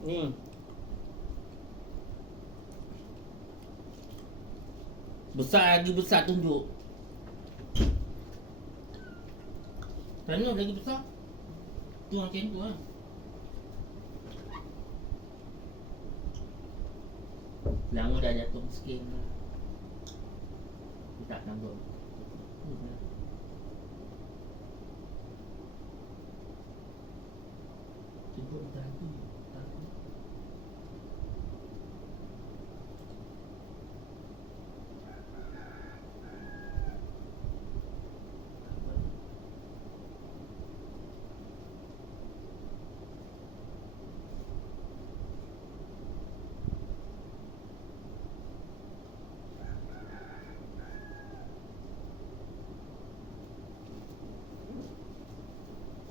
Ni. Besar lagi besar tunjuk. Sana lagi besar. Tu macam tu lah. Lama dah jatuh sikit lah. Dia tak nampak. Cuba tadi.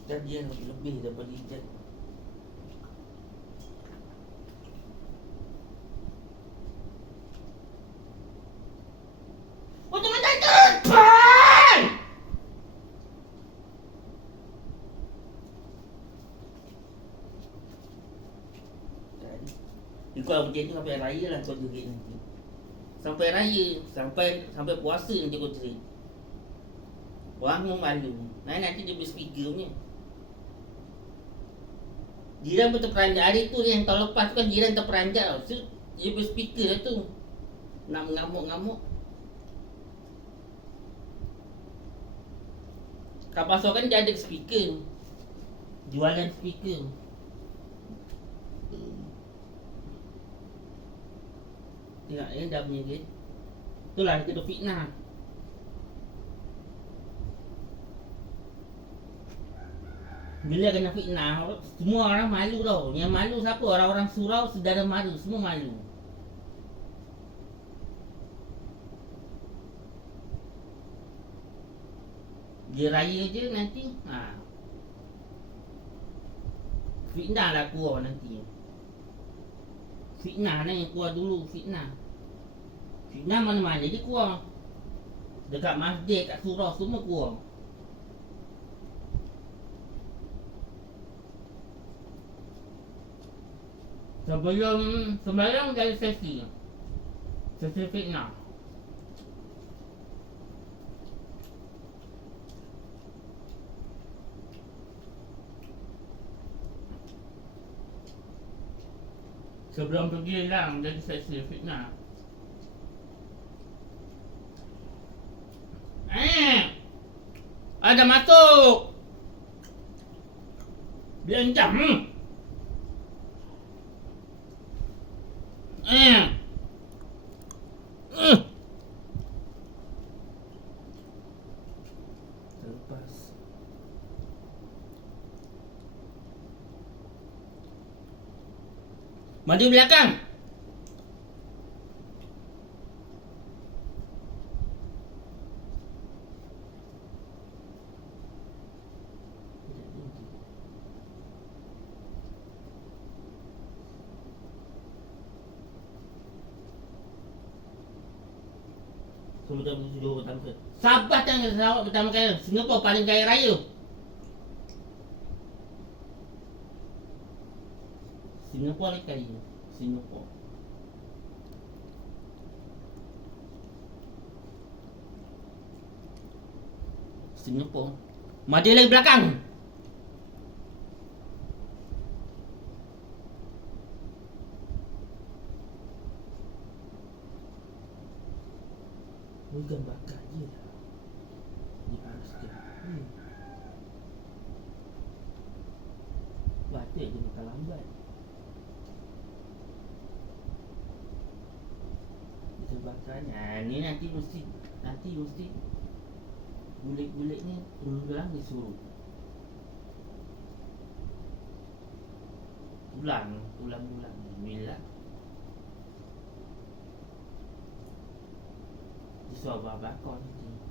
Dan dia lebih daripada hijab. Oh, jangan depan! Ikut macam ni sampai raya lah kau jerit nanti. Sampai raya, sampai puasa nanti kau jerit. Orang memang malu. Nanti dia beli speaker punya. Jiran pun terperanjat. Hari tu yang tahun lepas tu kan jiran terperanjat tau. So, dia berspeaker lah tu. Nak mengamuk-ngamuk. Kat pasar kan dia ada speaker. Jualan speaker. Tengok ni dah punya dia. Itulah dia kena fitnah. Bila kena fitnah, semua orang malu tau. Yang malu siapa? Orang-orang surau, saudara mara, semua malu. Dia raya je nanti fitnah lah keluar nanti. Fitnah lah yang keluar dulu, fitnah. Fitnah mana-mana dia keluar. Dekat masjid, kat surau, semua keluar. Sebelum sembahyang jadi sesi fitnah. Sebelum pergi lang jadi sesi fitnah. Ada masuk. Dia encam. Terlepas. Maju belakang. Sudah bertujuh pertama kali. Sabah yang Sarawak pertama kali. Singapura paling kaya raya. Singapura lagi kaya. Singapura. Singapura. Maju lagi belakang. Bukan bakar je lah. Dia harus jadi. Batik je makan lambat. Kita bakarnya. Ni nanti mesti bulik-bulik ni ulang disuruh. Ulang bila disuruh bakar nanti.